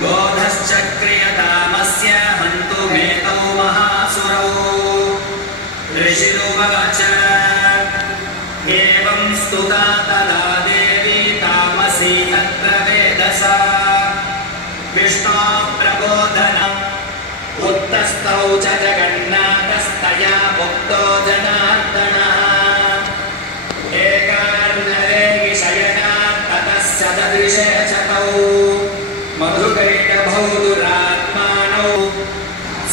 गोधश्चक्रियतामस्य हन्तु मेतौ महासुरौ ऋषिरुवाच एवं स्तुता तदा देवी तामसी तत्र वेदसा विष्णोः प्रबोधनम् उत्तस्थौ च जगन्नाथस्तया मुक्तो जनार्दनः एकार्णवे शयनात् ततः सददृशे च तौ मधुकैटभौ दुरात्मानौ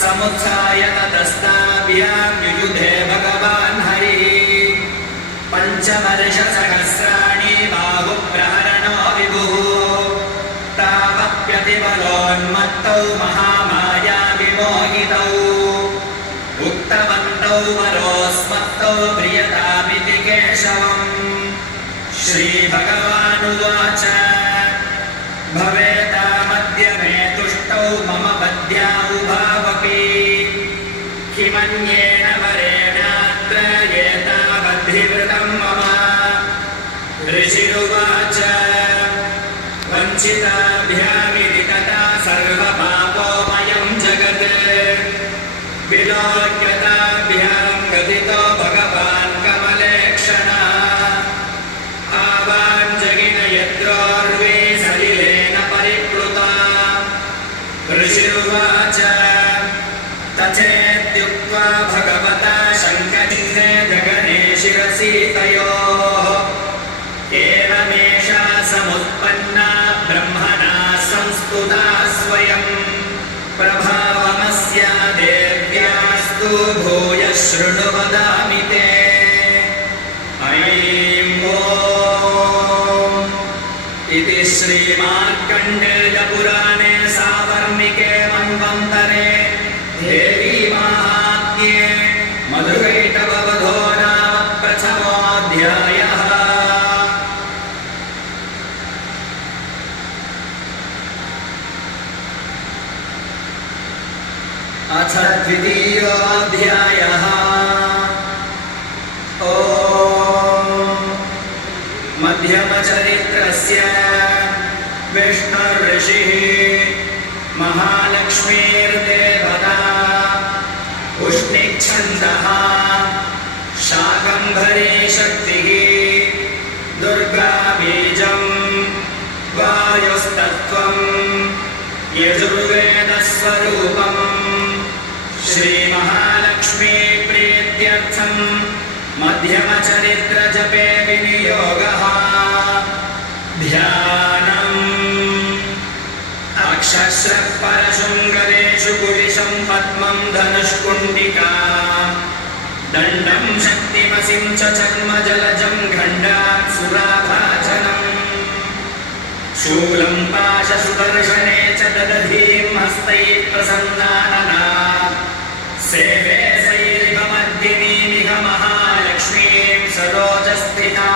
समुत्थाय ततस्ताभ्यां युयुधे भगवान् हरिः पञ्चवर्षसहस्राणि बाहुप्रहरणो विभुः तावप्यतिबलोन्मत्तौ महामाया विमोहितौ उक्तवन्तौ वरोऽस्मत्तौ प्रियतामिति केशवम् श्रीभगवानुवाच भवेतामद्य मे तुष्टौ मम पद्या उभावपि किमन्येन वरेणात्र एतावद्धिवृतं मम ऋषिरुवाच वञ्चिताभ्यामिति तथा सर्वपापोमयं जगत् विलोक्यताभ्यां गदितो भगवान् कमलेक्षणः आवाञ्जगिन यत्रोर्वे सलिलेन परिप्लुता ऋषिरुवाच तथेत्युक्त्वा भगवता शङ्खचिह्ने जगने शिरसि तयोः एवमेषा समुत्पन्ना ब्रह्मणा संस्तुता स्वयं प्रभावमस्या देव्यास्तु भूयः शृणु वदामि ते ऐं ॐ इति श्रीमार्कण्डेयपुराणे सावर्णिके मन्वन्तरे देवी माहात्म्ये मधुकैटभवधो नाम प्रथमोऽध्यायः। अथ द्वितीयोऽध्यायः। ॐ मध्यमचरित्रस्य विष्णुर्ऋषिः महालक्ष्मीर्देवता उष्णिच्छन्दः शाकम्भरी शक्तिः दुर्गा बीजं वायुस्तत्त्वं यजुर्वेदस्वरूपम् श्रीमहालक्ष्मी प्रीत्यर्थं मध्यमचरित्रजपे विनियोगः। ध्यानम् अक्षस्रः परशुङ्गरेषु कुलिशं पद्मं धनुष्कुण्डिका दण्डं शक्तिमसिं च चर्मजलजं खण्डात् सुराभाजनम् शूलं पाशसुदर्शने च ददधीं हस्तैः प्रसन्नानना सेवे सैर्भमद्दिनीमिह महालक्ष्मीं सरोजस्थिता